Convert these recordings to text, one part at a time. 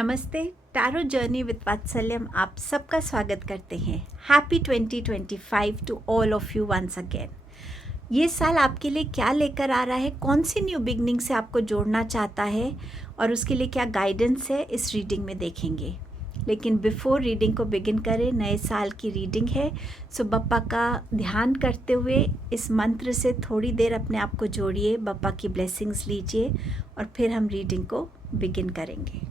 नमस्ते। Tarot journey with वात्सल्यम आप सबका स्वागत करते हैं। Happy 2025 to all of you once again. ये साल आपके लिए क्या लेकर आ रहा है, कौन सी न्यू बिगनिंग से आपको जोड़ना चाहता है और उसके लिए क्या गाइडेंस है, इस रीडिंग में देखेंगे। लेकिन बिफोर रीडिंग को बिगिन करें, नए साल की रीडिंग है, सो बप्पा का ध्यान करते हुए इस मंत्र से थोड़ी देर अपने आप को जोड़िए, बप्पा की ब्लेसिंग्स लीजिए और फिर हम रीडिंग को बिगिन करेंगे।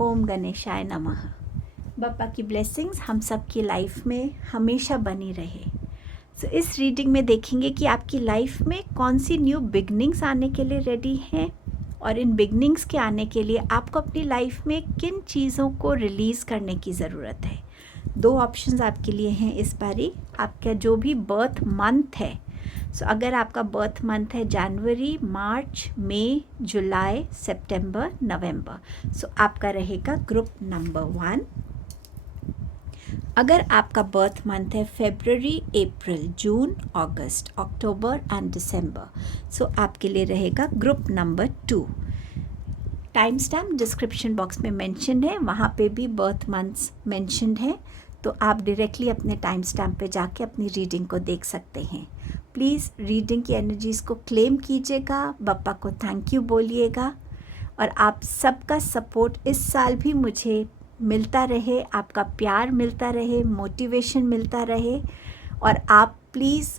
ओम गणेशाय नमः। बप्पा की ब्लेसिंग्स हम सब की लाइफ में हमेशा बनी रहे। तो इस रीडिंग में देखेंगे कि आपकी लाइफ में कौन सी न्यू बिगनिंग्स आने के लिए रेडी हैं और इन बिगनिंग्स के आने के लिए आपको अपनी लाइफ में किन चीज़ों को रिलीज़ करने की ज़रूरत है। दो ऑप्शंस आपके लिए हैं इस बारी। आपका जो भी बर्थ मंथ है, सो अगर आपका बर्थ मंथ है जनवरी, मार्च, मई, जुलाई, सितंबर, नवंबर, सो आपका रहेगा ग्रुप नंबर 1। अगर आपका बर्थ मंथ है फरवरी, अप्रैल, जून, अगस्त, अक्टूबर एंड दिसंबर, सो आपके लिए रहेगा group number 2। Time stamp description box में मेंशन है, वहाँ पे भी बर्थ मंथ्स मेंशनड है, तो आप डायरेक्टली अपने टाइम स्टैम्प पे जाके अपनी रीडिंग को देख सकते हैं। प्लीज़ रीडिंग की एनर्जीज़ को क्लेम कीजिएगा, बप्पा को थैंक यू बोलिएगा और आप सबका सपोर्ट इस साल भी मुझे मिलता रहे, आपका प्यार मिलता रहे, मोटिवेशन मिलता रहे और आप प्लीज़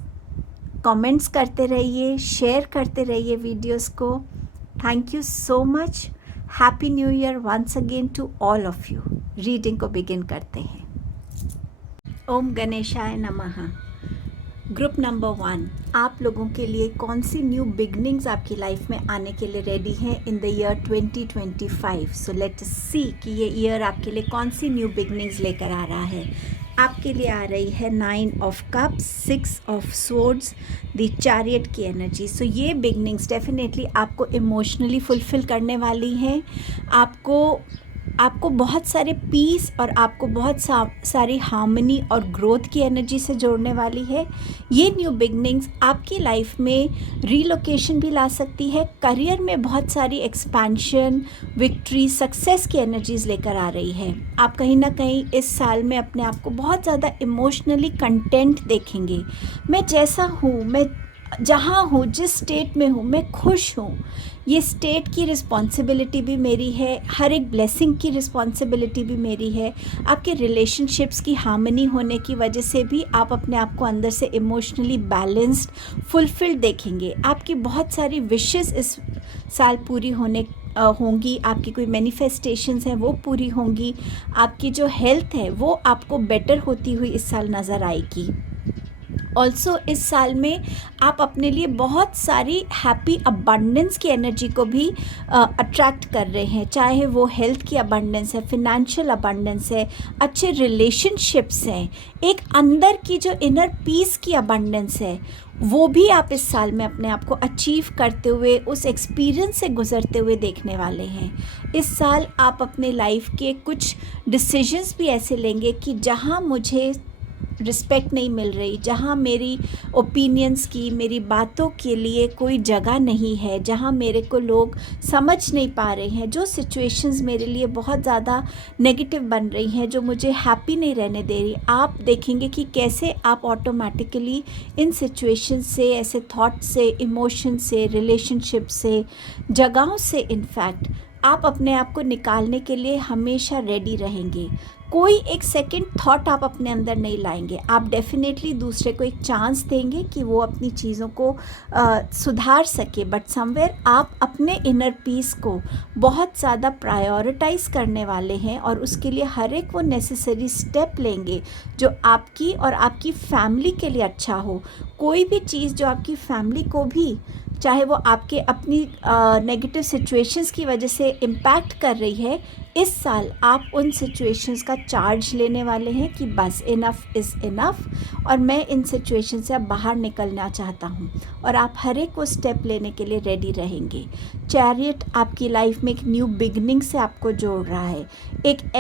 कमेंट्स करते रहिए, शेयर करते रहिए वीडियोस को। Thank you so much. Happy new year once again to all of you. Reading को बिगिन करते हैं। ओम गणेशाय नमः। ग्रुप नंबर 1, आप लोगों के लिए कौन सी न्यू बिगनिंग्स आपकी लाइफ में आने के लिए रेडी हैं in the year 2025। So let us see कि ये ईयर आपके लिए कौन सी न्यू बिगनिंग्स लेकर आ रहा है। आपके लिए आ रही है 9 of cups, 6 of swords, the chariot की एनर्जी। सो ये बिगनिंग्स डेफिनेटली आपको इमोशनली फुलफिल करने वाली हैं। आपको बहुत सारे पीस और आपको बहुत सारी हार्मनी और ग्रोथ की एनर्जी से जोड़ने वाली है। ये न्यू बिगनिंग्स आपकी लाइफ में रीलोकेशन भी ला सकती है, करियर में बहुत सारी एक्सपेंशन, विक्ट्री, सक्सेस की एनर्जीज़ लेकर आ रही है। आप कहीं ना कहीं इस साल में अपने आप को बहुत ज़्यादा इमोशनली कंटेंट देखेंगे। मैं जैसा हूँ, मैं जहाँ हूँ, जिस स्टेट में हूँ, मैं खुश हूँ। ये स्टेट की रिस्पॉन्सिबिलिटी भी मेरी है, हर एक ब्लेसिंग की रिस्पॉन्सिबिलिटी भी मेरी है। आपके रिलेशनशिप्स की हार्मनी होने की वजह से भी आप अपने आप को अंदर से इमोशनली बैलेंस्ड, फुलफिल्ड देखेंगे। आपकी बहुत सारी विशेस इस साल पूरी होंगी। आपकी कोई मैनिफेस्टेशंस हैं वो पूरी होंगी। आपकी जो हेल्थ है वो आपको बेटर होती हुई इस साल नज़र आएगी। ऑल्सो इस साल में आप अपने लिए बहुत सारी हैप्पी अबंडेंस की एनर्जी को भी अट्रैक्ट कर रहे हैं, चाहे वो हेल्थ की अबंडेंस है, फिनेंशियल अबंडेंस है, अच्छे रिलेशनशिप्स हैं, एक अंदर की जो इनर पीस की अबंडेंस है, वो भी आप इस साल में अपने आप को अचीव करते हुए, उस एक्सपीरियंस से गुजरते हुए देखने वाले हैं। इस साल आप अपने लाइफ के कुछ डिसीजंस भी ऐसे लेंगे कि जहाँ मुझे रिस्पेक्ट नहीं मिल रही, जहाँ मेरी ओपिनियंस की, मेरी बातों के लिए कोई जगह नहीं है, जहाँ मेरे को लोग समझ नहीं पा रहे हैं, जो सिचुएशंस मेरे लिए बहुत ज़्यादा नेगेटिव बन रही हैं, जो मुझे हैप्पी नहीं रहने दे रही, आप देखेंगे कि कैसे आप ऑटोमेटिकली इन सिचुएशंस से, ऐसे थॉट से, इमोशन से, रिलेशनशिप से, जगहों से इनफैक्ट आप अपने आप को निकालने के लिए हमेशा रेडी रहेंगे। कोई एक सेकंड थॉट आप अपने अंदर नहीं लाएंगे। आप डेफिनेटली दूसरे को एक चांस देंगे कि वो अपनी चीज़ों को सुधार सके, बट समवेयर आप अपने इनर पीस को बहुत ज़्यादा प्रायोरिटाइज़ करने वाले हैं और उसके लिए हर एक वो नेसेसरी स्टेप लेंगे जो आपकी और आपकी फैमिली के लिए अच्छा हो। कोई भी चीज़ जो आपकी फैमिली को भी चाहे वो आपके अपनी नेगेटिव सिचुएशंस की वजह से इम्पैक्ट कर रही है, इस साल आप उन सिचुएशंस का चार्ज लेने वाले हैं कि बस इनफ इज़ इनफ और मैं इन सिचुएशन से अब बाहर निकलना चाहता हूँ, और आप हर एक को स्टेप लेने के लिए रेडी रहेंगे। चैरियट आपकी लाइफ में एक न्यू बिगनिंग से आपको जोड़ रहा है, एक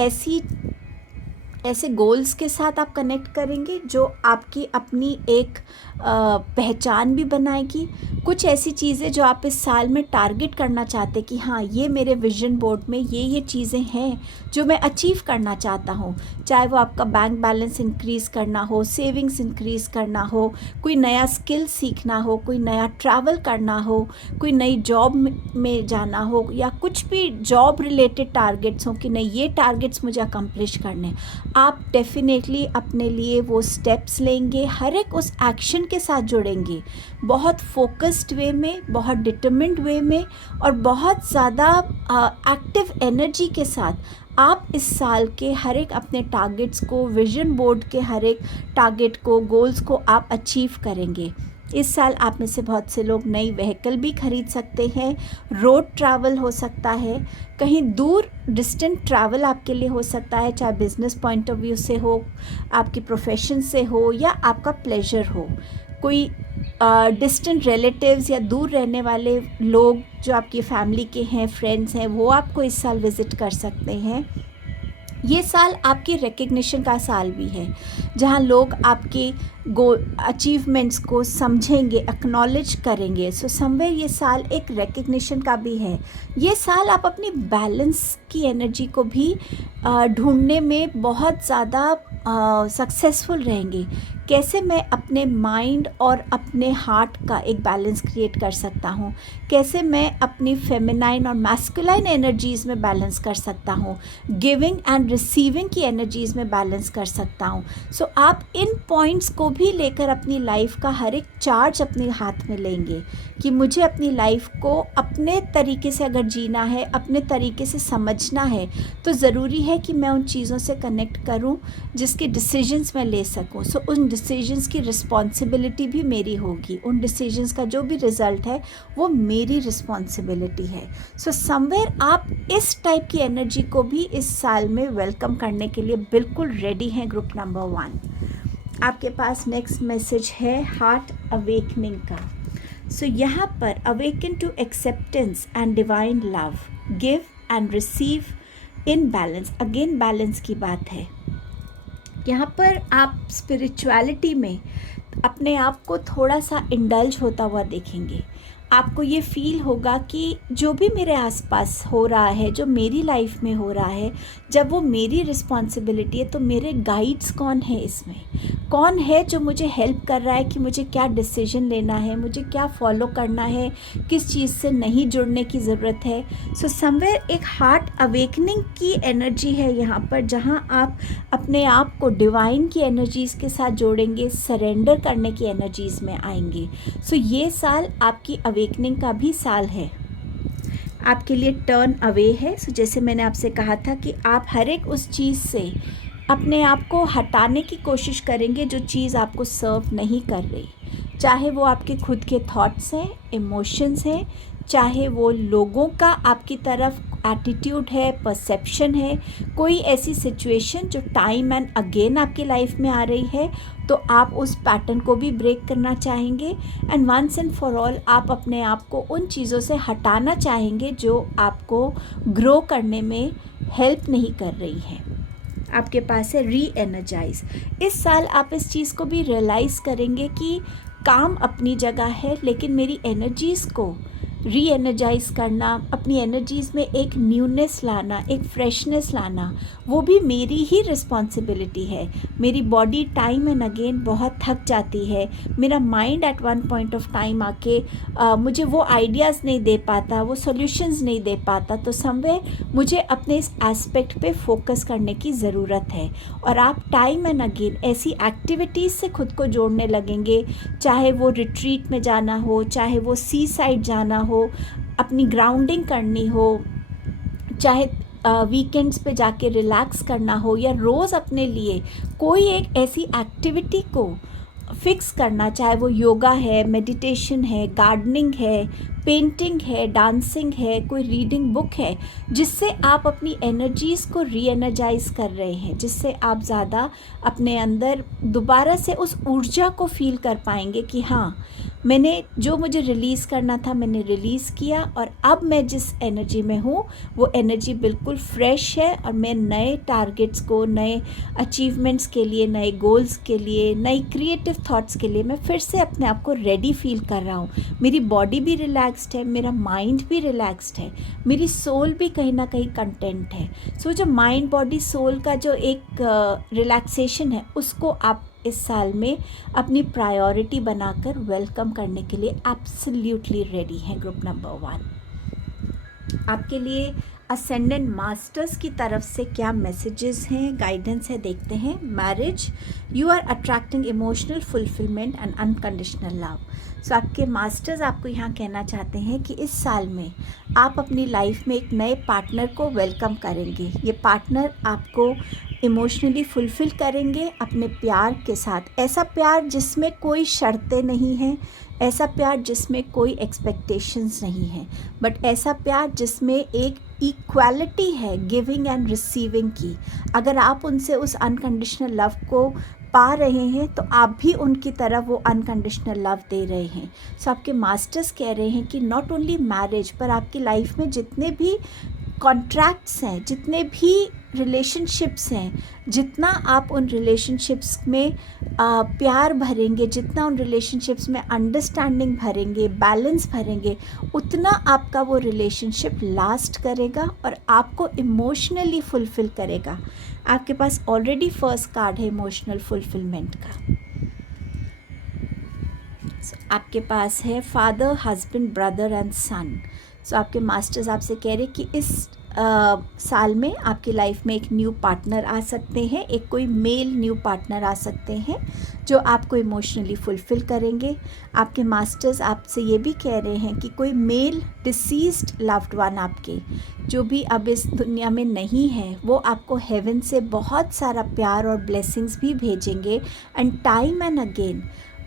ऐसे गोल्स के साथ आप कनेक्ट करेंगे जो आपकी अपनी एक पहचान भी बनाएगी। कुछ ऐसी चीज़ें जो आप इस साल में टारगेट करना चाहते कि हाँ, ये मेरे विजन बोर्ड में ये चीज़ें हैं जो मैं अचीव करना चाहता हूँ, चाहे वो आपका बैंक बैलेंस इंक्रीज़ करना हो, सेविंग्स इंक्रीज़ करना हो, कोई नया स्किल सीखना हो, कोई नया ट्रैवल करना हो, कोई नई जॉब में जाना हो, या कुछ भी जॉब रिलेटेड टारगेट्स हो कि नहीं, ये टारगेट्स मुझे अकम्प्लिश करने, आप डेफिनेटली अपने लिए वो स्टेप्स लेंगे, हर एक उस एक्शन के साथ जुड़ेंगे, बहुत फोकस्ड वे में, बहुत डिटरमिन्ड वे में, और बहुत ज़्यादा एक्टिव एनर्जी के साथ आप इस साल के हर एक अपने टारगेट्स को, विजन बोर्ड के हर एक टारगेट को, गोल्स को आप अचीव करेंगे। इस साल आप में से बहुत से लोग नई व्हीकल भी खरीद सकते हैं, रोड ट्रैवल हो सकता है, कहीं दूर डिस्टेंट ट्रैवल आपके लिए हो सकता है, चाहे बिज़नेस पॉइंट ऑफ व्यू से हो, आपकी प्रोफेशन से हो, या आपका प्लेजर हो। कोई डिस्टेंट रिलेटिव्स या दूर रहने वाले लोग जो आपकी फैमिली के हैं, फ्रेंड्स हैं, वो आपको इस साल विज़िट कर सकते हैं। ये साल आपकी रिकग्निशन का साल भी है, जहाँ लोग आपके अचीवमेंट्स को समझेंगे, एक्नॉलेज करेंगे। सो समवेयर ये साल एक रिकग्निशन का भी है। ये साल आप अपनी बैलेंस की एनर्जी को भी ढूंढने में बहुत ज़्यादा सक्सेसफुल रहेंगे। कैसे मैं अपने माइंड और अपने हार्ट का एक बैलेंस क्रिएट कर सकता हूँ, कैसे मैं अपनी फेमिनाइन और मैस्कुलाइन एनर्जीज़ में बैलेंस कर सकता हूँ, गिविंग एंड रिसीविंग की एनर्जीज़ में बैलेंस कर सकता हूँ। सो आप इन पॉइंट्स को भी लेकर अपनी लाइफ का हर एक चार्ज अपने हाथ में लेंगे कि मुझे अपनी लाइफ को अपने तरीके से अगर जीना है, अपने तरीके से समझना है, तो ज़रूरी है कि मैं उन चीज़ों से कनेक्ट करूं जिसके डिसीजंस मैं ले सकूं। सो उन डिसीजंस की रिस्पॉन्सिबिलिटी भी मेरी होगी, उन डिसीजंस का जो भी रिज़ल्ट है वो मेरी रिस्पॉन्सिबिलिटी है। सो समवेयर आप इस टाइप की एनर्जी को भी इस साल में वेलकम करने के लिए बिल्कुल रेडी हैं। ग्रुप नंबर 1 आपके पास नेक्स्ट मैसेज है हार्ट अवेकनिंग का। सो यहाँ पर awaken to acceptance and divine love, give and receive in balance. Again balance की बात है यहाँ पर। आप स्पिरिचुअलिटी में अपने आप को थोड़ा सा इंडल्ज होता हुआ देखेंगे। आपको ये फील होगा कि जो भी मेरे आसपास हो रहा है, जो मेरी लाइफ में हो रहा है, जब वो मेरी रिस्पॉन्सिबिलिटी है, तो मेरे गाइड्स कौन है, इसमें कौन है जो मुझे हेल्प कर रहा है कि मुझे क्या डिसीजन लेना है, मुझे क्या फॉलो करना है, किस चीज़ से नहीं जुड़ने की ज़रूरत है। सो समवेयर एक हार्ट अवेकनिंग की एनर्जी है यहाँ पर, जहाँ आप अपने आप को डिवाइन की एनर्जीज़ के साथ जोड़ेंगे, सरेंडर करने की एनर्जीज़ में आएंगे। सो ये साल आपकी अवेकनिंग का भी साल है, आपके लिए टर्न अवे है। सो जैसे मैंने आपसे कहा था कि आप हर एक उस चीज़ से अपने आप को हटाने की कोशिश करेंगे जो चीज़ आपको सर्व नहीं कर रही, चाहे वो आपके खुद के थॉट्स हैं, इमोशंस हैं, चाहे वो लोगों का आपकी तरफ एटीट्यूड है, परसेप्शन है, कोई ऐसी सिचुएशन जो टाइम एंड अगेन आपकी लाइफ में आ रही है, तो आप उस पैटर्न को भी ब्रेक करना चाहेंगे and once and for all आप अपने आप को उन चीज़ों से हटाना चाहेंगे जो आपको ग्रो करने में हेल्प नहीं कर रही हैं। आपके पास है री एनर्जाइज। इस साल आप इस चीज़ को भी रियलाइज़ करेंगे कि काम अपनी जगह है, लेकिन मेरी एनर्जीज़ को री एनर्जाइज करना, अपनी एनर्जीज़ में एक न्यूनेस लाना, एक फ्रेशनेस लाना, वो भी मेरी ही रिस्पॉन्सिबिलिटी है। मेरी बॉडी टाइम एंड अगेन बहुत थक जाती है, मेरा mind at one point of time आके मुझे वो आइडियाज़ नहीं दे पाता, वो सॉल्यूशंस नहीं दे पाता। तो समवेयर मुझे अपने इस एस्पेक्ट पे फोकस करने की ज़रूरत है, और आप टाइम एंड अगेन ऐसी एक्टिविटीज़ से खुद को जोड़ने लगेंगे, चाहे वो रिट्रीट में जाना हो, चाहे वो सी साइड जाना हो, अपनी ग्राउंडिंग करनी हो, चाहे वीकेंड्स पे जाके रिलैक्स करना हो, या रोज़ अपने लिए कोई एक ऐसी एक्टिविटी को फिक्स करना, चाहे वो योगा है, मेडिटेशन है, गार्डनिंग है, पेंटिंग है, डांसिंग है, कोई रीडिंग बुक है, जिससे आप अपनी एनर्जीज़ को री एनर्जाइज कर रहे हैं, जिससे आप ज़्यादा अपने अंदर दोबारा से उस ऊर्जा को फील कर पाएंगे कि हाँ, मैंने जो मुझे रिलीज़ करना था मैंने रिलीज़ किया, और अब मैं जिस एनर्जी में हूँ वो एनर्जी बिल्कुल फ्रेश है, और मैं नए टारगेट्स को, नए अचीवमेंट्स के लिए, नए गोल्स के लिए, नई क्रिएटिव थॉट्स के लिए मैं फिर से अपने आप को रेडी फील कर रहा हूँ। मेरी बॉडी भी रिलैक्स्ड है, मेरा माइंड भी रिलैक्स्ड है, मेरी सोल भी कहीं ना कहीं कंटेंट है। सो जो माइंड बॉडी सोल का जो एक रिलैक्सेशन है, उसको आप इस साल में अपनी प्रायोरिटी बनाकर वेलकम करने के लिए एब्सोल्युटली रेडी हैं। ग्रुप नंबर 1 आपके लिए असेंडेंट मास्टर्स की तरफ से क्या मैसेजेस हैं, गाइडेंस है, देखते हैं। Marriage, you are attracting emotional fulfilment and unconditional love. So आपके मास्टर्स आपको यहाँ कहना चाहते हैं कि इस साल में आप अपनी लाइफ में एक नए पार्टनर को वेलकम करेंगे। ये पार्टनर आपको इमोशनली फुलफ़िल करेंगे अपने प्यार के साथ, ऐसा प्यार जिसमें कोई शर्तें नहीं हैं, ऐसा प्यार जिसमें कोई एक्सपेक्टेशंस नहीं हैं, बट ऐसा प्यार जिसमें एक इक्वालिटी है गिविंग एंड रिसीविंग की। अगर आप उनसे उस अनकंडीशनल लव को पा रहे हैं तो आप भी उनकी तरफ वो अनकंडीशनल लव दे रहे हैं। सो आपके मास्टर्स कह रहे हैं कि नॉट ओनली मैरिज, पर आपकी लाइफ में जितने भी कॉन्ट्रैक्ट्स हैं, जितने भी रिलेशनशिप्स हैं, जितना आप उन रिलेशनशिप्स में प्यार भरेंगे, जितना उन रिलेशनशिप्स में अंडरस्टैंडिंग भरेंगे, बैलेंस भरेंगे, उतना आपका वो रिलेशनशिप लास्ट करेगा और आपको इमोशनली फुलफ़िल करेगा। आपके पास ऑलरेडी फर्स्ट कार्ड है इमोशनल फुलफ़िलमेंट का। आपके पास है फादर, हस्बैंड, ब्रदर एंड सन। सो आपके मास्टर्स आपसे कह रहे कि इस साल में आपकी लाइफ में एक न्यू पार्टनर आ सकते हैं, एक कोई मेल न्यू पार्टनर आ सकते हैं जो आपको इमोशनली फुलफ़िल करेंगे। आपके मास्टर्स आपसे ये भी कह रहे हैं कि कोई मेल डिसीज्ड लव्ड वन आपके, जो भी अब इस दुनिया में नहीं है, वो आपको हेवन से बहुत सारा प्यार और ब्लेसिंग्स भी भेजेंगे। एंड टाइम एंड अगेन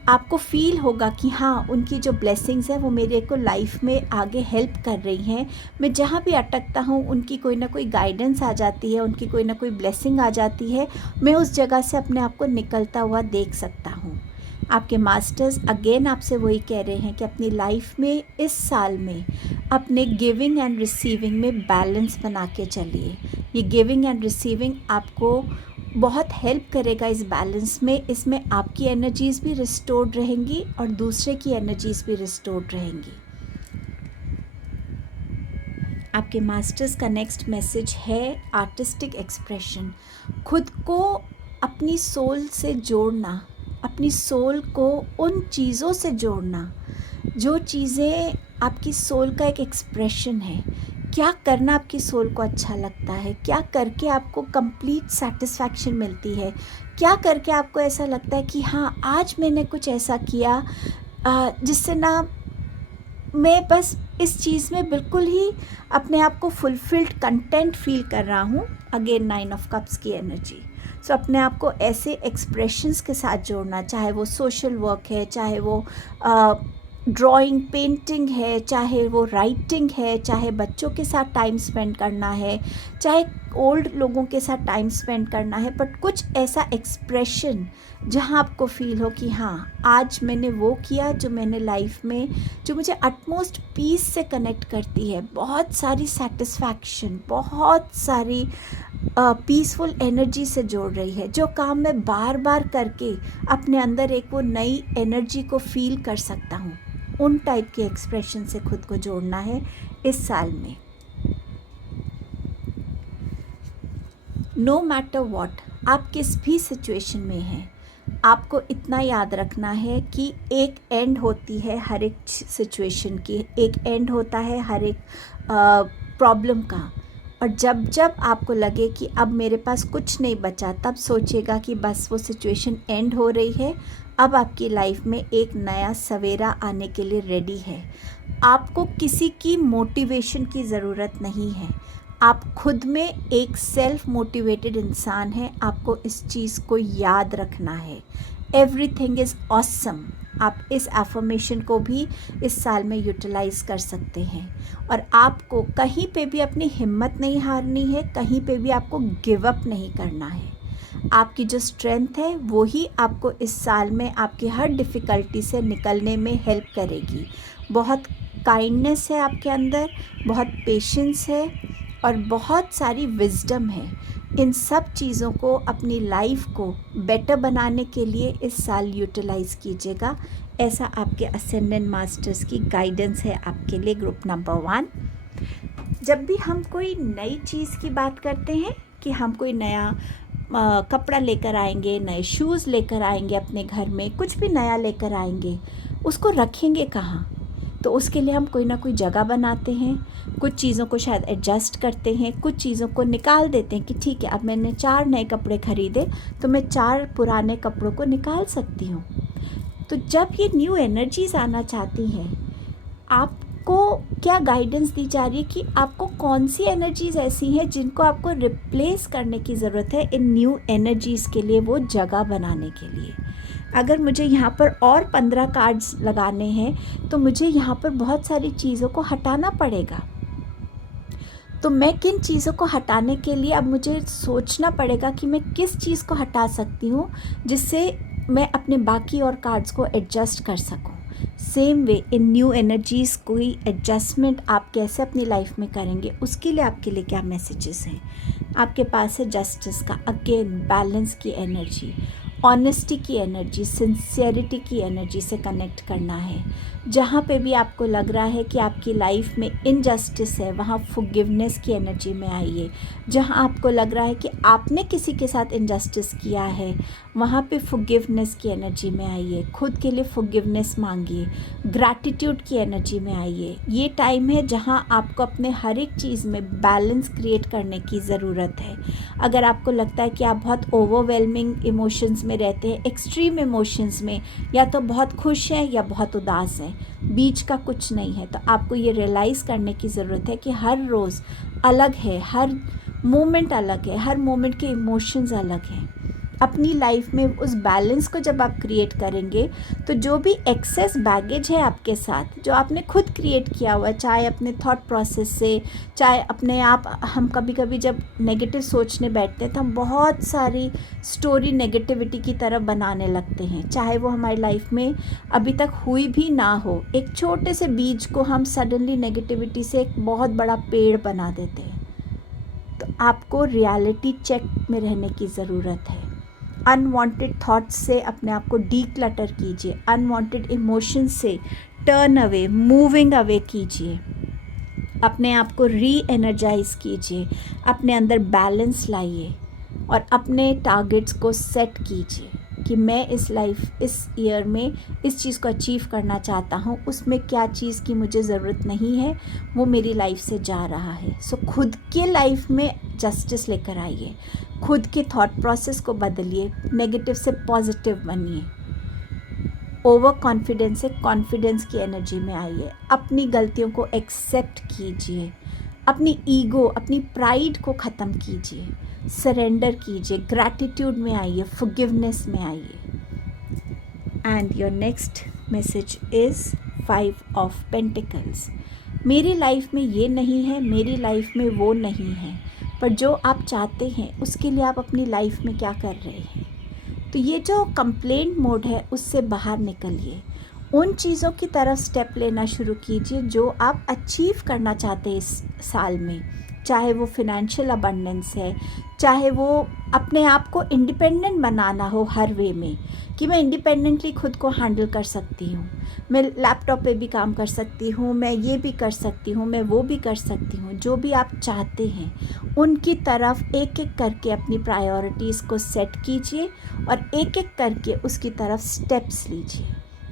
आपको फील होगा कि हाँ, उनकी जो ब्लेसिंग्स हैं वो मेरे को लाइफ में आगे हेल्प कर रही हैं। मैं जहाँ भी अटकता हूँ उनकी कोई ना कोई गाइडेंस आ जाती है, उनकी कोई ना कोई ब्लेसिंग आ जाती है, मैं उस जगह से अपने आप को निकलता हुआ देख सकता हूँ। आपके मास्टर्स अगेन आपसे वही कह रहे हैं कि अपनी लाइफ में इस साल में अपने गिविंग एंड रिसीविंग में बैलेंस बना के चलिए। ये गिविंग एंड रिसीविंग आपको बहुत हेल्प करेगा इस बैलेंस में। इसमें आपकी एनर्जीज़ भी रिस्टोर्ड रहेंगी और दूसरे की एनर्जीज़ भी रिस्टोर्ड रहेंगी। आपके मास्टर्स का नेक्स्ट मैसेज है आर्टिस्टिक एक्सप्रेशन। खुद को अपनी सोल से जोड़ना, अपनी सोल को उन चीज़ों से जोड़ना जो चीज़ें आपकी सोल का एक एक्सप्रेशन है। क्या करना आपकी सोल को अच्छा लगता है, क्या करके आपको कंप्लीट सेटिस्फैक्शन मिलती है, क्या करके आपको ऐसा लगता है कि हाँ, आज मैंने कुछ ऐसा किया जिससे ना मैं बस इस चीज़ में बिल्कुल ही अपने आप को फुलफिल्ड, कंटेंट फील कर रहा हूँ। अगेन 9 ऑफ कप्स की एनर्जी। सो अपने आप को ऐसे एक्सप्रेशंस के साथ जोड़ना, चाहे वो सोशल वर्क है, चाहे वो ड्राइंग, पेंटिंग है, चाहे वो राइटिंग है, चाहे बच्चों के साथ टाइम स्पेंड करना है, चाहे ओल्ड लोगों के साथ टाइम स्पेंड करना है, बट कुछ ऐसा एक्सप्रेशन जहाँ आपको फील हो कि हाँ, आज मैंने वो किया जो मैंने लाइफ में, जो मुझे अटमोस्ट पीस से कनेक्ट करती है, बहुत सारी सेटिस्फैक्शन, बहुत सारी पीसफुल एनर्जी से जोड़ रही है, जो काम मैं बार बार करके अपने अंदर एक वो नई एनर्जी को फील कर सकता हूँ। उन टाइप के एक्सप्रेशन से खुद को जोड़ना है इस साल में। नो मैटर व्हाट, आप किस भी सिचुएशन में हैं, आपको इतना याद रखना है कि एक एंड होती है हर एक सिचुएशन की, एक एंड होता है हर एक प्रॉब्लम का। और जब जब आपको लगे कि अब मेरे पास कुछ नहीं बचा, तब सोचिएगा कि बस वो सिचुएशन एंड हो रही है, अब आपकी लाइफ में एक नया सवेरा आने के लिए रेडी है। आपको किसी की मोटिवेशन की ज़रूरत नहीं है, आप खुद में एक सेल्फ मोटिवेटेड इंसान हैं। आपको इस चीज़ को याद रखना है। Everything is awesome. आप इस एफर्मेशन को भी इस साल में यूटिलाइज़ कर सकते हैं। और आपको कहीं पे भी अपनी हिम्मत नहीं हारनी है, कहीं पे भी आपको गिव अप नहीं करना है। आपकी जो स्ट्रेंथ है वो ही आपको इस साल में आपकी हर डिफ़िकल्टी से निकलने में हेल्प करेगी। बहुत काइंडनेस है आपके अंदर, बहुत पेशेंस है और बहुत सारी विजडम है। इन सब चीज़ों को अपनी लाइफ को बेटर बनाने के लिए इस साल यूटिलाइज़ कीजिएगा। ऐसा आपके असेंडेंट मास्टर्स की गाइडेंस है आपके लिए, ग्रुप नंबर 1। जब भी हम कोई नई चीज़ की बात करते हैं कि हम कोई नया कपड़ा लेकर आएंगे, नए शूज़ लेकर आएंगे, अपने घर में कुछ भी नया लेकर आएंगे, उसको रखेंगे कहाँ? तो उसके लिए हम कोई ना कोई जगह बनाते हैं, कुछ चीज़ों को शायद एडजस्ट करते हैं, कुछ चीज़ों को निकाल देते हैं कि ठीक है, अब मैंने 4 नए कपड़े ख़रीदे तो मैं 4 पुराने कपड़ों को निकाल सकती हूँ। तो जब ये न्यू एनर्जीज़ आना चाहती हैं, आपको क्या गाइडेंस दी जा रही है कि आपको कौन सी एनर्जीज़ ऐसी हैं जिनको आपको रिप्लेस करने की ज़रूरत है इन न्यू एनर्जीज़ के लिए, वो जगह बनाने के लिए। अगर मुझे यहाँ पर और 15 कार्ड्स लगाने हैं तो मुझे यहाँ पर बहुत सारी चीज़ों को हटाना पड़ेगा। तो मैं किन चीज़ों को हटाने के लिए अब मुझे सोचना पड़ेगा कि मैं किस चीज़ को हटा सकती हूँ जिससे मैं अपने बाकी और कार्ड्स को एडजस्ट कर सकूँ। सेम वे इन न्यू एनर्जीज़ कोई एडजस्टमेंट आप कैसे अपनी लाइफ में करेंगे, उसके लिए आपके लिए क्या मैसेजेस हैं। आपके पास है जस्टिस का, अगेन बैलेंस की एनर्जी, ऑनेस्टी की एनर्जी, सिंसियरिटी की एनर्जी से कनेक्ट करना है। जहाँ पे भी आपको लग रहा है कि आपकी लाइफ में इनजस्टिस है, वहाँ फॉरगिवनेस की एनर्जी में आइए। जहाँ आपको लग रहा है कि आपने किसी के साथ इनजस्टिस किया है, वहाँ पे फॉरगिवनेस की एनर्जी में आइए। खुद के लिए फॉरगिवनेस मांगिए, ग्रैटिट्यूड की एनर्जी में आइए। ये टाइम है जहाँ आपको अपने हर एक चीज़ में बैलेंस क्रिएट करने की ज़रूरत है। अगर आपको लगता है कि आप बहुत ओवरवेलमिंग इमोशंस में रहते हैं, एक्सट्रीम इमोशंस में, या तो बहुत खुश हैं या बहुत उदास हैं, बीच का कुछ नहीं है, तो आपको ये रियलाइज़ करने की ज़रूरत है कि हर रोज़ अलग है, हर मोमेंट अलग है, हर मोमेंट के इमोशंस अलग हैं। अपनी लाइफ में उस बैलेंस को जब आप क्रिएट करेंगे तो जो भी एक्सेस बैगेज है आपके साथ, जो आपने खुद क्रिएट किया हुआ है, चाहे अपने थॉट प्रोसेस से, चाहे अपने आप, हम कभी कभी जब नेगेटिव सोचने बैठते हैं तो हम बहुत सारी स्टोरी नेगेटिविटी की तरफ बनाने लगते हैं, चाहे वो हमारी लाइफ में अभी तक हुई भी ना हो। एक छोटे से बीज को हम सडनली नेगेटिविटी से एक बहुत बड़ा पेड़ बना देते हैं। तो आपको रियलिटी चेक में रहने की ज़रूरत है। अनवांटेड थॉट्स से अपने आप को डीक्लटर कीजिए, अनवांटेड इमोशंस से टर्न अवे, मूविंग अवे कीजिए, अपने आप को री एनर्जाइज कीजिए, अपने अंदर बैलेंस लाइए और अपने टारगेट्स को सेट कीजिए कि मैं इस ईयर में इस चीज़ को अचीव करना चाहता हूँ, उसमें क्या चीज़ की मुझे ज़रूरत नहीं है वो मेरी लाइफ से जा रहा है। सो खुद के लाइफ में जस्टिस लेकर आइए, खुद के थॉट प्रोसेस को बदलिए, नेगेटिव से पॉजिटिव बनिए, ओवर कॉन्फिडेंस से कॉन्फिडेंस की एनर्जी में आइए, अपनी गलतियों को एक्सेप्ट कीजिए, अपनी ईगो, अपनी प्राइड को ख़त्म कीजिए, सरेंडर कीजिए, ग्रैटिट्यूड में आइए, फॉरगिवनेस में आइए। And your next message is 5 of pentacles. मेरी लाइफ में ये नहीं है, मेरी लाइफ में वो नहीं है, पर जो आप चाहते हैं उसके लिए आप अपनी लाइफ में क्या कर रहे हैं। तो ये जो कंप्लेंट मोड है उससे बाहर निकलिए, उन चीज़ों की तरफ स्टेप लेना शुरू कीजिए जो आप अचीव करना चाहते हैं इस साल में, चाहे वो फिनेंशियल अबंडेंस है, चाहे वो अपने आप को इंडिपेंडेंट बनाना हो हर वे में, कि मैं इंडिपेंडेंटली खुद को हैंडल कर सकती हूँ, मैं लैपटॉप पे भी काम कर सकती हूँ, मैं ये भी कर सकती हूँ, मैं वो भी कर सकती हूँ। जो भी आप चाहते हैं उनकी तरफ एक एक करके अपनी प्रायोरिटीज़ को सेट कीजिए और एक एक करके उसकी तरफ स्टेप्स लीजिए।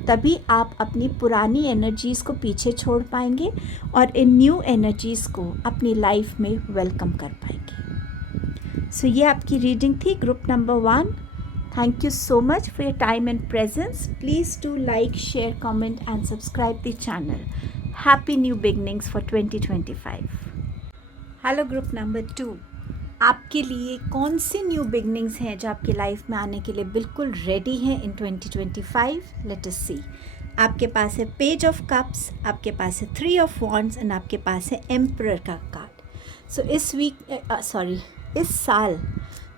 तभी आप अपनी पुरानी एनर्जीज़ को पीछे छोड़ पाएंगे और इन न्यू एनर्जीज़ को अपनी लाइफ में वेलकम कर पाएंगे। सो ये आपकी रीडिंग थी, group number 1। Thank you so much for your time and presence. Please do like, share, comment and subscribe the channel. Happy new beginnings for 2025. Hello group number 2. आपके लिए कौन सी न्यू बिगनिंग्स हैं जो आपकी लाइफ में आने के लिए बिल्कुल रेडी हैं इन 2025? लेट अस सी। आपके पास है पेज ऑफ कप्स, आपके पास है 3 ऑफ वॉन्ड्स एंड आपके पास है एम्परर का कार्ड। सो इस साल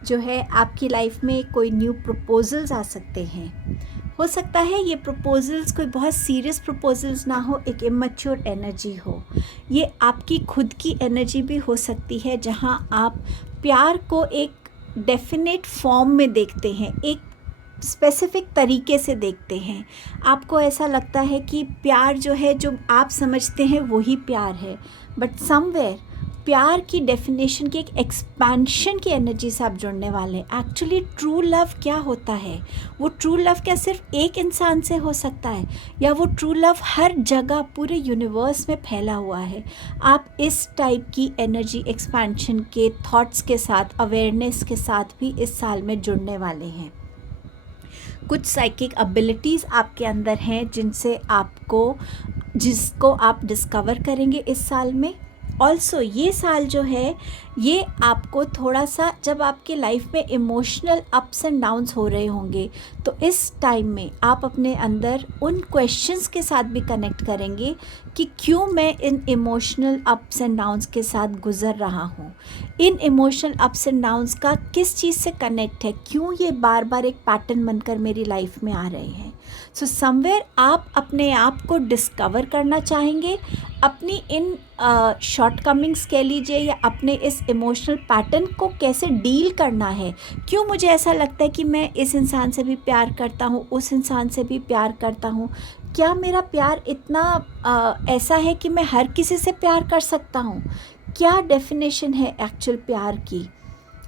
जो है आपकी लाइफ में कोई न्यू प्रपोजल्स आ सकते हैं। हो सकता है ये प्रपोजल्स कोई बहुत सीरियस प्रपोजल्स ना हो, एक इमैच्योर एनर्जी हो। ये आपकी खुद की एनर्जी भी हो सकती है, जहाँ आप प्यार को एक डेफिनेट फॉर्म में देखते हैं, एक स्पेसिफिक तरीके से देखते हैं। आपको ऐसा लगता है कि प्यार जो है, जो आप समझते हैं वही प्यार है, बट समवेयर प्यार की डेफिनेशन की एक एक्सपेंशन की एनर्जी से आप जुड़ने वाले हैं। एक्चुअली ट्रू लव क्या होता है? वो ट्रू लव क्या सिर्फ एक इंसान से हो सकता है, या वो ट्रू लव हर जगह पूरे यूनिवर्स में फैला हुआ है? आप इस टाइप की एनर्जी एक्सपेंशन के थॉट्स के साथ, अवेयरनेस के साथ भी इस साल में जुड़ने वाले हैं। कुछ साइकिक एबिलिटीज़ आपके अंदर हैं जिसको आप डिस्कवर करेंगे इस साल में। ऑल्सो ये साल जो है, ये आपको थोड़ा सा, जब आपके लाइफ में इमोशनल अप्स एंड डाउन्स हो रहे होंगे, तो इस टाइम में आप अपने अंदर उन क्वेश्चंस के साथ भी कनेक्ट करेंगे कि क्यों मैं इन इमोशनल अप्स एंड डाउन्स के साथ गुज़र रहा हूँ। इन इमोशनल अप्स एंड डाउन्स का किस चीज़ से कनेक्ट है, क्यों ये बार बार एक पैटर्न बनकर मेरी लाइफ में आ रहे हैं। सो समवेयर आप अपने आप को डिस्कवर करना चाहेंगे, अपनी इन शॉर्टकमिंग्स कह लीजिए, या अपने इस इमोशनल पैटर्न को कैसे डील करना है। क्यों मुझे ऐसा लगता है कि मैं इस इंसान से भी प्यार करता हूँ, उस इंसान से भी प्यार करता हूँ? क्या मेरा प्यार इतना ऐसा है कि मैं हर किसी से प्यार कर सकता हूँ? क्या डेफिनेशन है एक्चुअल प्यार की?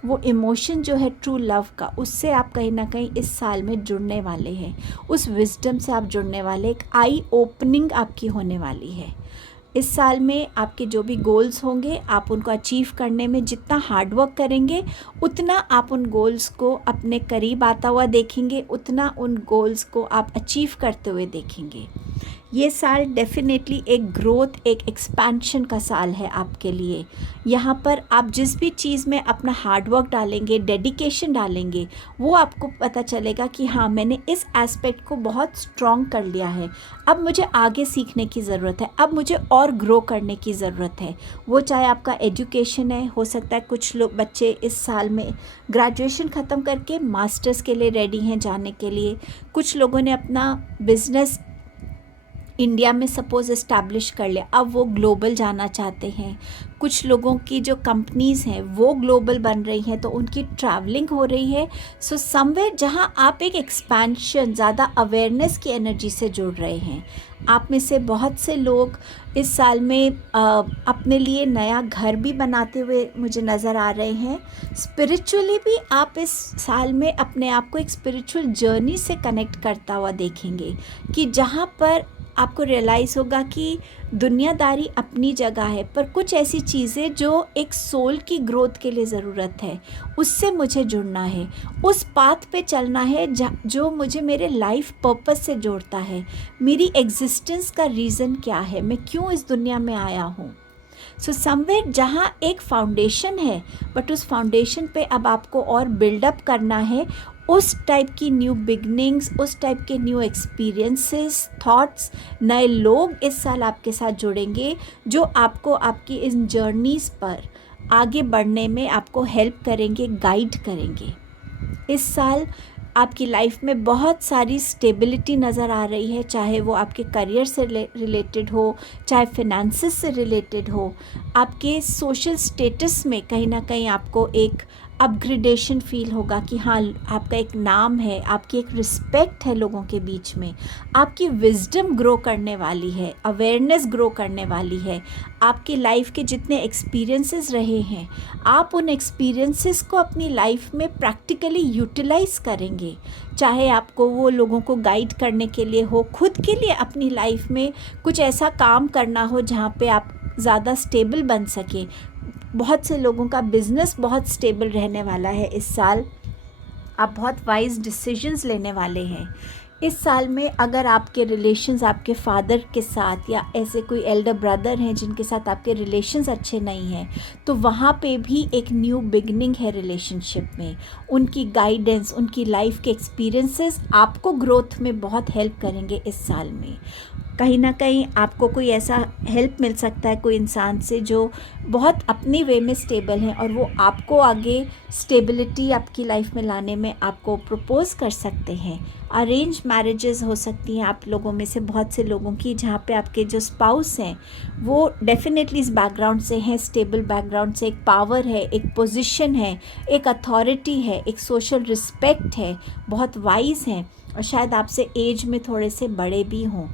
वो इमोशन जो है ट्रू लव का, उससे आप कहीं ना कहीं इस साल में जुड़ने वाले हैं। उस विजडम से आप जुड़ने वाले, एक आई ओपनिंग आपकी होने वाली है। इस साल में आपके जो भी गोल्स होंगे, आप उनको अचीव करने में जितना हार्डवर्क करेंगे, उतना आप उन गोल्स को अपने करीब आता हुआ देखेंगे, उतना उन गोल्स को आप अचीव करते हुए देखेंगे। ये साल डेफिनेटली एक ग्रोथ, एक एक्सपेंशन का साल है आपके लिए। यहाँ पर आप जिस भी चीज़ में अपना हार्डवर्क डालेंगे, डेडिकेशन डालेंगे, वो आपको पता चलेगा कि हाँ, मैंने इस एस्पेक्ट को बहुत स्ट्रॉन्ग कर लिया है, अब मुझे आगे सीखने की ज़रूरत है, अब मुझे और ग्रो करने की ज़रूरत है। वो चाहे आपका एजुकेशन है, हो सकता है कुछ लोग बच्चे इस साल में ग्रेजुएशन ख़त्म करके मास्टर्स के लिए रेडी हैं जाने के लिए। कुछ लोगों ने अपना बिज़नेस इंडिया में सपोज़ इस्टेब्लिश कर लिया, अब वो ग्लोबल जाना चाहते हैं। कुछ लोगों की जो कंपनीज़ हैं वो ग्लोबल बन रही हैं, तो उनकी ट्रैवलिंग हो रही है। सो समवेयर जहाँ आप एक एक्सपेंशन, ज़्यादा अवेयरनेस की एनर्जी से जुड़ रहे हैं। आप में से बहुत से लोग इस साल में अपने लिए नया घर भी बनाते हुए मुझे नज़र आ रहे हैं। स्पिरिचुअली भी आप इस साल में अपने आप को एक स्पिरिचुअल जर्नी से कनेक्ट करता हुआ देखेंगे, कि जहाँ पर आपको रियलाइज़ होगा कि दुनियादारी अपनी जगह है, पर कुछ ऐसी चीज़ें जो एक सोल की ग्रोथ के लिए ज़रूरत है, उससे मुझे जुड़ना है, उस पाथ पे चलना है जो मुझे मेरे लाइफ पर्पस से जोड़ता है। मेरी एग्जिस्टेंस का रीज़न क्या है, मैं क्यों इस दुनिया में आया हूँ। सो समवेयर जहाँ एक फाउंडेशन है, बट उस फाउंडेशन पे अब आपको और बिल्डअप करना है। उस टाइप की न्यू बिगनिंग्स, उस टाइप के न्यू एक्सपीरियंसेस, थॉट्स, नए लोग इस साल आपके साथ जुड़ेंगे, जो आपको आपकी इन जर्नीज़ पर आगे बढ़ने में आपको हेल्प करेंगे, गाइड करेंगे। इस साल आपकी लाइफ में बहुत सारी स्टेबिलिटी नज़र आ रही है, चाहे वो आपके करियर से रिलेटेड हो, चाहे फिनेंसेस से रिलेटेड हो। आपके सोशल स्टेटस में कहीं ना कहीं आपको एक अपग्रेडेशन फील होगा कि हाँ, आपका एक नाम है, आपकी एक रिस्पेक्ट है लोगों के बीच में। आपकी विजडम ग्रो करने वाली है, अवेयरनेस ग्रो करने वाली है। आपकी लाइफ के जितने एक्सपीरियंसेस रहे हैं, आप उन एक्सपीरियंसेस को अपनी लाइफ में प्रैक्टिकली यूटिलाइज करेंगे। चाहे आपको वो लोगों को गाइड करने के लिए हो, खुद के लिए अपनी लाइफ में कुछ ऐसा काम करना हो जहाँ पे आप ज़्यादा स्टेबल बन सकें। बहुत से लोगों का बिज़नेस बहुत स्टेबल रहने वाला है इस साल। आप बहुत वाइज डिसीजंस लेने वाले हैं। इस साल में अगर आपके रिलेशंस आपके फादर के साथ या ऐसे कोई एल्डर ब्रदर हैं जिनके साथ आपके रिलेशंस अच्छे नहीं हैं, तो वहाँ पे भी एक न्यू बिगनिंग है रिलेशनशिप में। उनकी गाइडेंस, उनकी लाइफ के एक्सपीरियंसेस आपको ग्रोथ में बहुत हेल्प करेंगे इस साल में। कहीं ना कहीं आपको कोई ऐसा हेल्प मिल सकता है कोई इंसान से जो बहुत अपनी वे में स्टेबल है, और वो आपको आगे स्टेबिलिटी आपकी लाइफ में लाने में आपको प्रपोज कर सकते हैं। अरेंज मैरिजेस हो सकती हैं आप लोगों में से बहुत से लोगों की, जहाँ पे आपके जो स्पाउस हैं वो डेफिनेटली इस बैकग्राउंड से हैं, स्टेबल बैकग्राउंड से। एक पावर है, एक पोजीशन है, एक अथॉरिटी है, एक सोशल रिस्पेक्ट है, बहुत वाइज हैं, और शायद आपसे एज में थोड़े से बड़े भी हों।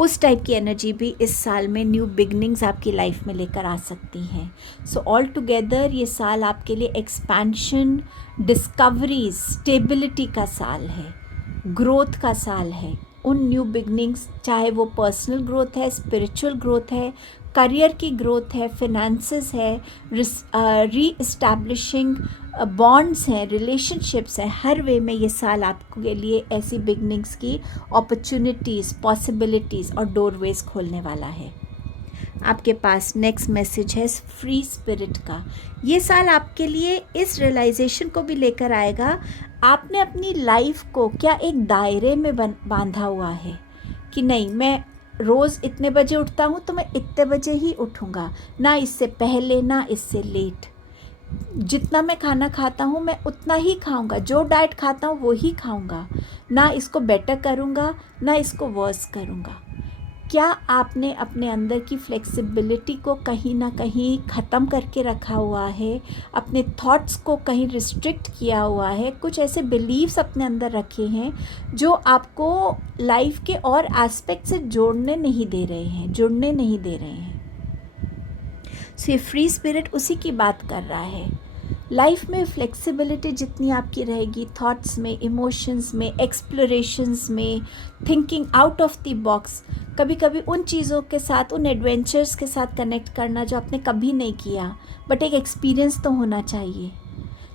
उस टाइप की एनर्जी भी इस साल में न्यू बिगनिंग्स आपकी लाइफ में लेकर आ सकती हैं। सो ऑल टुगेदर ये साल आपके लिए एक्सपेंशन, डिस्कवरीज, स्टेबिलिटी का साल है, ग्रोथ का साल है। उन न्यू बिगनिंग्स, चाहे वो पर्सनल ग्रोथ है, स्पिरिचुअल ग्रोथ है, करियर की ग्रोथ है, फिनेंसेस है, री इस्टेब्लिशिंग बॉन्ड्स हैं, रिलेशनशिप्स हैं, हर वे में ये साल आपके लिए ऐसी बिगनिंग्स की अपॉर्चुनिटीज़, पॉसिबिलिटीज़ और डोरवेज खोलने वाला है। आपके पास नेक्स्ट मैसेज है फ्री स्पिरिट का। ये साल आपके लिए इस रियलाइजेशन को भी लेकर आएगा, आपने अपनी लाइफ को क्या एक दायरे में बांधा हुआ है कि नहीं, मैं रोज़ इतने बजे उठता हूँ तो मैं इतने बजे ही उठूँगा, ना इससे पहले ना इससे लेट। जितना मैं खाना खाता हूँ मैं उतना ही खाऊंगा, जो डाइट खाता हूँ वो ही खाऊंगा, ना इसको बेटर करूँगा ना इसको वर्स करूँगा। क्या आपने अपने अंदर की फ्लेक्सिबिलिटी को कहीं ना कहीं ख़त्म करके रखा हुआ है? अपने थॉट्स को कहीं रिस्ट्रिक्ट किया हुआ है? कुछ ऐसे बिलीव्स अपने अंदर रखे हैं जो आपको लाइफ के और एस्पेक्ट से जुड़ने नहीं दे रहे हैं। सो ये फ्री स्पिरिट उसी की बात कर रहा है। लाइफ में फ्लेक्सिबिलिटी जितनी आपकी रहेगी, थॉट्स में, इमोशंस में, एक्सप्लोरेशंस में, thinking out of the box, कभी कभी उन चीज़ों के साथ, उन एडवेंचर्स के साथ कनेक्ट करना जो आपने कभी नहीं किया, बट एक एक्सपीरियंस तो होना चाहिए।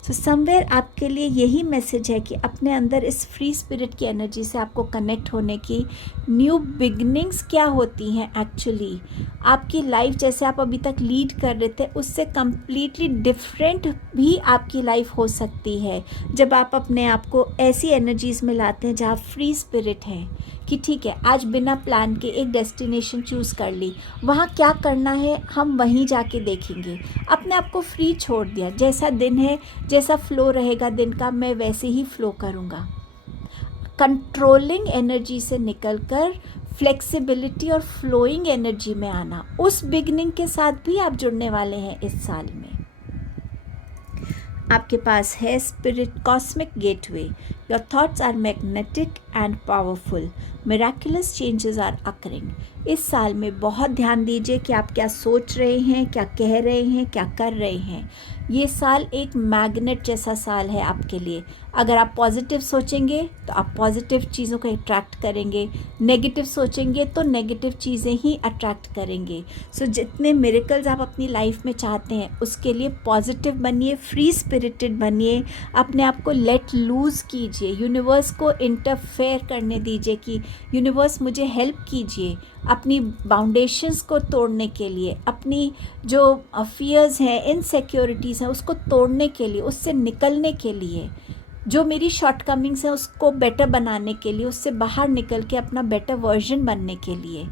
सो समवेयर आपके लिए यही मैसेज है कि अपने अंदर इस फ्री स्पिरिट की एनर्जी से आपको कनेक्ट होने की, न्यू बिगनिंग्स क्या होती हैं एक्चुअली, आपकी लाइफ जैसे आप अभी तक लीड कर रहे थे उससे कम्प्लीटली डिफरेंट भी आपकी लाइफ हो सकती है जब आप अपने आप को ऐसी एनर्जीज़ में लाते हैं जहाँ फ्री स्पिरिट है कि ठीक है, आज बिना प्लान के एक डेस्टिनेशन चूज़ कर ली, वहाँ क्या करना है हम वहीं जाके देखेंगे, अपने आप को फ्री छोड़ दिया, जैसा दिन है, जैसा फ्लो रहेगा दिन का, मैं वैसे ही फ्लो करूँगा। कंट्रोलिंग एनर्जी से निकलकर फ्लेक्सिबिलिटी और फ्लोइंग एनर्जी में आना, उस बिगनिंग के साथ भी आप जुड़ने वाले हैं इस साल में। आपके पास है spirit cosmic gateway. Your thoughts are magnetic and powerful, miraculous changes are occurring. इस साल में बहुत ध्यान दीजिए कि आप क्या सोच रहे हैं, क्या कह रहे हैं, क्या कर रहे हैं। ये साल एक मैग्नेट जैसा साल है आपके लिए। अगर आप पॉजिटिव सोचेंगे तो आप पॉजिटिव चीज़ों को अट्रैक्ट करेंगे, नेगेटिव सोचेंगे तो नेगेटिव चीज़ें ही अट्रैक्ट करेंगे। सो जितने मिरेकल्स आप अपनी लाइफ में चाहते हैं उसके लिए पॉजिटिव बनिए, फ्री स्पिरिटेड बनिए, अपने आप को लेट लूज़ कीजिए, यूनिवर्स को इंटरफेयर करने दीजिए कि यूनिवर्स मुझे हेल्प कीजिए अपनी बाउंडेशंस को तोड़ने के लिए, अपनी जो फियर्स हैं, इनसिक्योरिटीज़ हैं उसको तोड़ने के लिए, उससे निकलने के लिए, जो मेरी शॉर्टकमिंग्स हैं उसको बेटर बनाने के लिए, उससे बाहर निकल के अपना बेटर वर्जन बनने के लिए।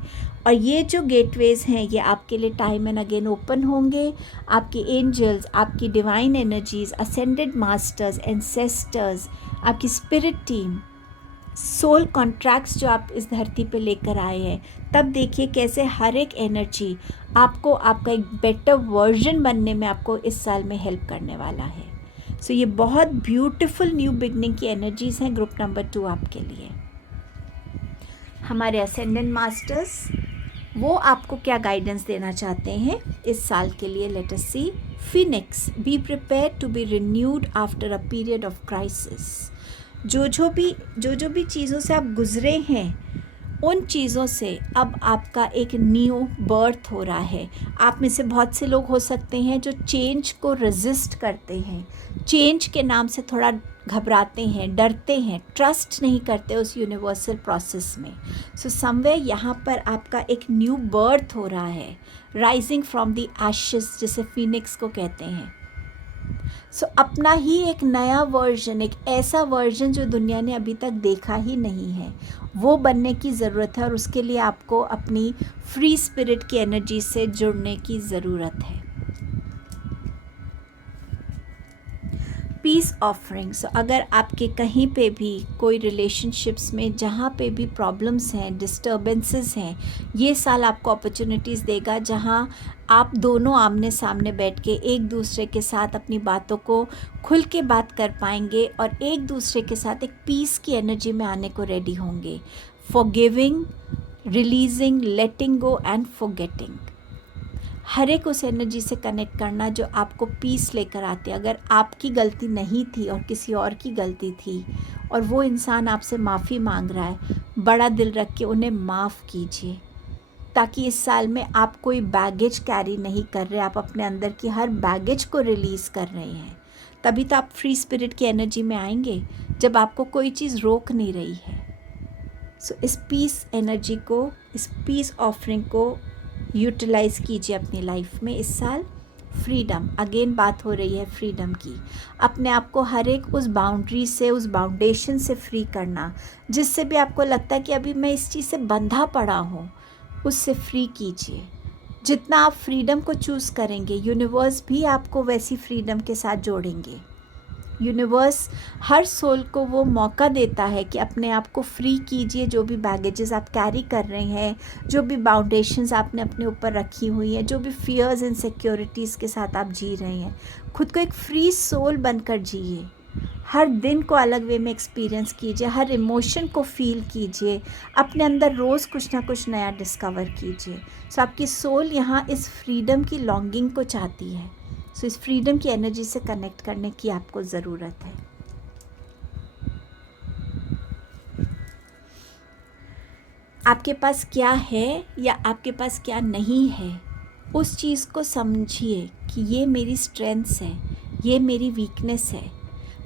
और ये जो गेटवेज़ हैं ये आपके लिए टाइम एंड अगेन ओपन होंगे। आपके एंजल्स, आपकी divine energies, ascended masters, ancestors, आपकी स्पिरिट टीम, सोल कॉन्ट्रैक्ट्स जो आप इस धरती पे लेकर आए हैं, तब देखिए कैसे हर एक एनर्जी आपको आपका एक बेटर वर्जन बनने में आपको इस साल में हेल्प करने वाला है। सो ये बहुत ब्यूटीफुल न्यू बिगनिंग की एनर्जीज़ हैं ग्रुप नंबर 2 आपके लिए। हमारे असेंडेंट मास्टर्स वो आपको क्या गाइडेंस देना चाहते हैं इस साल के लिए, let us see. Phoenix, be prepared to be renewed after a period of crisis. जो भी चीज़ों से आप गुजरे हैं उन चीज़ों से अब आपका एक न्यू बर्थ हो रहा है। आप में से बहुत से लोग हो सकते हैं जो चेंज को रेजिस्ट करते हैं, चेंज के नाम से थोड़ा घबराते हैं, डरते हैं, ट्रस्ट नहीं करते उस यूनिवर्सल प्रोसेस में। सो समवेयर यहाँ पर आपका एक न्यू बर्थ हो रहा है, राइजिंग फ्रॉम द एशेस, जिसे फिनिक्स को कहते हैं। सो अपना ही एक नया वर्जन, एक ऐसा वर्जन जो दुनिया ने अभी तक देखा ही नहीं है, वो बनने की ज़रूरत है। और उसके लिए आपको अपनी फ्री स्पिरिट की एनर्जी से जुड़ने की ज़रूरत है। पीस ऑफरिंग्स, अगर आपके कहीं पे भी कोई रिलेशनशिप्स में जहाँ पे भी प्रॉब्लम्स हैं, डिस्टर्बेंसेस हैं, ये साल आपको अपॉर्चुनिटीज़ देगा जहाँ आप दोनों आमने सामने बैठ के एक दूसरे के साथ अपनी बातों को खुल के बात कर पाएंगे और एक दूसरे के साथ एक पीस की एनर्जी में आने को रेडी होंगे। Forgiving, releasing, letting go and forgetting, हर एक उस एनर्जी से कनेक्ट करना जो आपको पीस लेकर आते। अगर आपकी गलती नहीं थी और किसी और की गलती थी और वो इंसान आपसे माफ़ी मांग रहा है, बड़ा दिल रख के उन्हें माफ़ कीजिए, ताकि इस साल में आप कोई बैगेज कैरी नहीं कर रहे, आप अपने अंदर की हर बैगेज को रिलीज़ कर रहे हैं। तभी तो आप फ्री स्पिरिट की एनर्जी में आएंगे, जब आपको कोई चीज़ रोक नहीं रही है। सो इस पीस एनर्जी को, इस पीस ऑफरिंग को यूटिलाइज़ कीजिए अपनी लाइफ में इस साल। फ्रीडम, अगेन बात हो रही है फ्रीडम की। अपने आप को हर एक उस बाउंड्री से, उस बाउंडेशन से फ्री करना जिससे भी आपको लगता है कि अभी मैं इस चीज़ से बंधा पड़ा हूँ, उससे फ्री कीजिए। जितना आप फ्रीडम को चूज़ करेंगे, यूनिवर्स भी आपको वैसी फ्रीडम के साथ जोड़ेंगे। यूनिवर्स हर सोल को वो मौका देता है कि अपने आप को फ्री कीजिए। जो भी बैगेजेस आप कैरी कर रहे हैं, जो भी बाउंडेशंस आपने अपने ऊपर रखी हुई हैं, जो भी फियर्स इनसिक्योरिटीज़ के साथ आप जी रहे हैं, खुद को एक फ्री सोल बनकर जिए। हर दिन को अलग वे में एक्सपीरियंस कीजिए, हर इमोशन को फील कीजिए, अपने अंदर रोज़ कुछ ना कुछ नया डिस्कवर कीजिए। सो आपकी सोल यहाँ इस फ्रीडम की लॉन्गिंग को चाहती है। सो इस फ्रीडम की एनर्जी से कनेक्ट करने की आपको ज़रूरत है। आपके पास क्या है या आपके पास क्या नहीं है, उस चीज़ को समझिए कि ये मेरी स्ट्रेंथ्स है, ये मेरी वीकनेस है।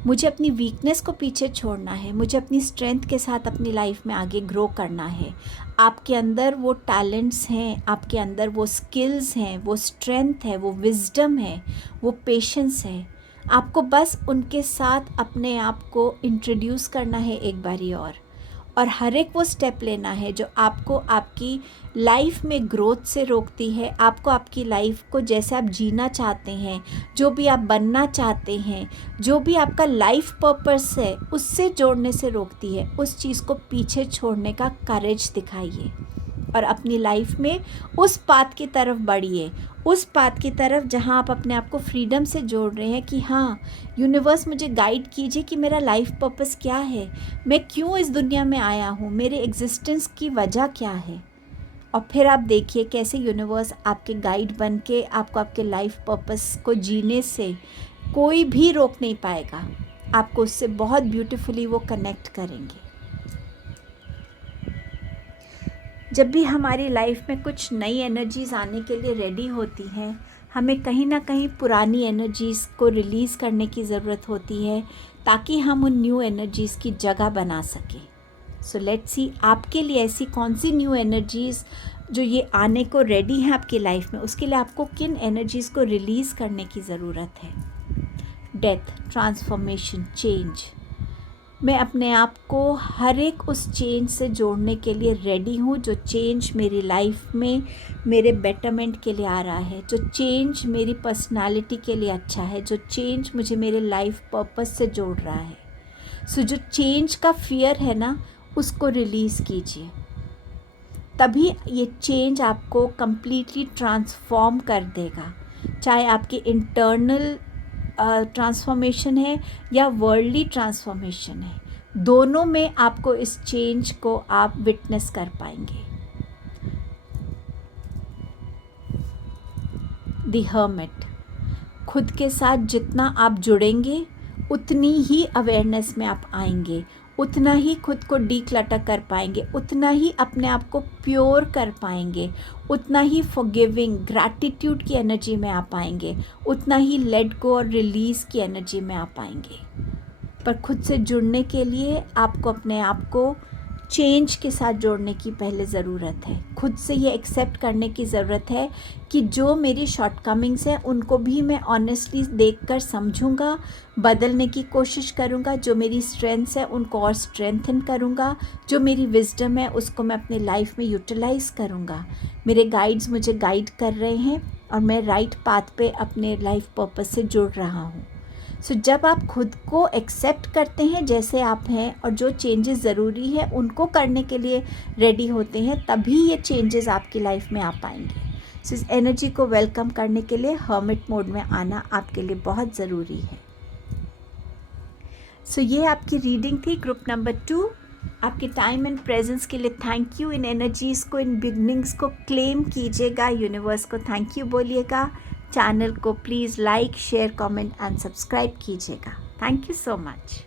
मुझे अपनी वीकनेस को पीछे छोड़ना है, मुझे अपनी स्ट्रेंथ के साथ अपनी लाइफ में आगे ग्रो करना है। आपके अंदर वो टैलेंट्स हैं, आपके अंदर वो स्किल्स हैं, वो स्ट्रेंथ है, वो विजडम है, वो पेशेंस है। आपको बस उनके साथ अपने आप को इंट्रोड्यूस करना है एक बारी और हर एक वो स्टेप लेना है जो आपको आपकी लाइफ में ग्रोथ से रोकती है, आपको आपकी लाइफ को जैसे आप जीना चाहते हैं, जो भी आप बनना चाहते हैं, जो भी आपका लाइफ पर्पस है, उससे जोड़ने से रोकती है। उस चीज़ को पीछे छोड़ने का करेज दिखाइए और अपनी लाइफ में उस पाथ की तरफ बढ़िए, उस पाथ की तरफ जहाँ आप अपने आप को फ्रीडम से जोड़ रहे हैं कि हाँ, यूनिवर्स मुझे गाइड कीजिए कि मेरा लाइफ पर्पस क्या है, मैं क्यों इस दुनिया में आया हूँ, मेरे एग्जिस्टेंस की वजह क्या है। और फिर आप देखिए कैसे यूनिवर्स आपके गाइड बन के आपको आपके लाइफ पर्पस को जीने से कोई भी रोक नहीं पाएगा। आपको उससे बहुत ब्यूटीफुली वो कनेक्ट करेंगे। जब भी हमारी लाइफ में कुछ नई एनर्जीज़ आने के लिए रेडी होती हैं, हमें कहीं ना कहीं पुरानी एनर्जीज़ को रिलीज़ करने की ज़रूरत होती है ताकि हम उन न्यू एनर्जीज़ की जगह बना सकें। सो लेट्स सी आपके लिए ऐसी कौन सी न्यू एनर्जीज़ जो ये आने को रेडी हैं आपकी लाइफ में, उसके लिए आपको किन एनर्जीज़ को रिलीज़ करने की ज़रूरत है। Death, transformation, change. मैं अपने आप को हर एक उस चेंज से जोड़ने के लिए रेडी हूँ, जो चेंज मेरी लाइफ में मेरे बेटरमेंट के लिए आ रहा है, जो चेंज मेरी पर्सनालिटी के लिए अच्छा है, जो चेंज मुझे मेरे लाइफ पर्पस से जोड़ रहा है। सो जो चेंज का फियर है ना, उसको रिलीज़ कीजिए, तभी ये चेंज आपको कम्प्लीटली ट्रांसफॉर्म कर देगा। चाहे आपकी इंटरनल ट्रांसफॉर्मेशन है या वर्ल्डली ट्रांसफॉर्मेशन है, दोनों में आपको इस चेंज को आप विटनेस कर पाएंगे। द हर्मिट, खुद के साथ जितना आप जुड़ेंगे उतनी ही अवेयरनेस में आप आएंगे, उतना ही खुद को डीक्लटर कर पाएंगे, उतना ही अपने आप को प्योर कर पाएंगे, उतना ही फॉरगिविंग ग्रैटिट्यूड की एनर्जी में आ पाएंगे, उतना ही लेट गो और रिलीज़ की एनर्जी में आ पाएंगे। पर खुद से जुड़ने के लिए आपको अपने आप को चेंज के साथ जोड़ने की पहले ज़रूरत है। खुद से ये एक्सेप्ट करने की ज़रूरत है कि जो मेरी शॉर्टकमिंग्स हैं उनको भी मैं ऑनेस्टली देखकर समझूंगा, बदलने की कोशिश करूंगा। जो मेरी स्ट्रेंथ्स हैं उनको और स्ट्रेंथन करूंगा, जो मेरी विजडम है उसको मैं अपने लाइफ में यूटिलाइज़ करूंगा। मेरे गाइड्स मुझे गाइड कर रहे हैं और मैं राइट पाथ पे अपने लाइफ पर्पस से जुड़ रहा हूँ। सो जब आप खुद को एक्सेप्ट करते हैं जैसे आप हैं और जो चेंजेस ज़रूरी है उनको करने के लिए रेडी होते हैं, तभी ये चेंजेस आपकी लाइफ में आ पाएंगे। सो इस एनर्जी को वेलकम करने के लिए हर्मिट मोड में आना आपके लिए बहुत ज़रूरी है। सो ये आपकी रीडिंग थी ग्रुप नंबर 2। आपके टाइम एंड प्रेजेंस के लिए थैंक यू। इन एनर्जीज़ को, इन बिगनिंग्स को क्लेम कीजिएगा, यूनिवर्स को थैंक यू बोलिएगा। चैनल को please like, share, comment and subscribe कीजिएगा। Thank you so much.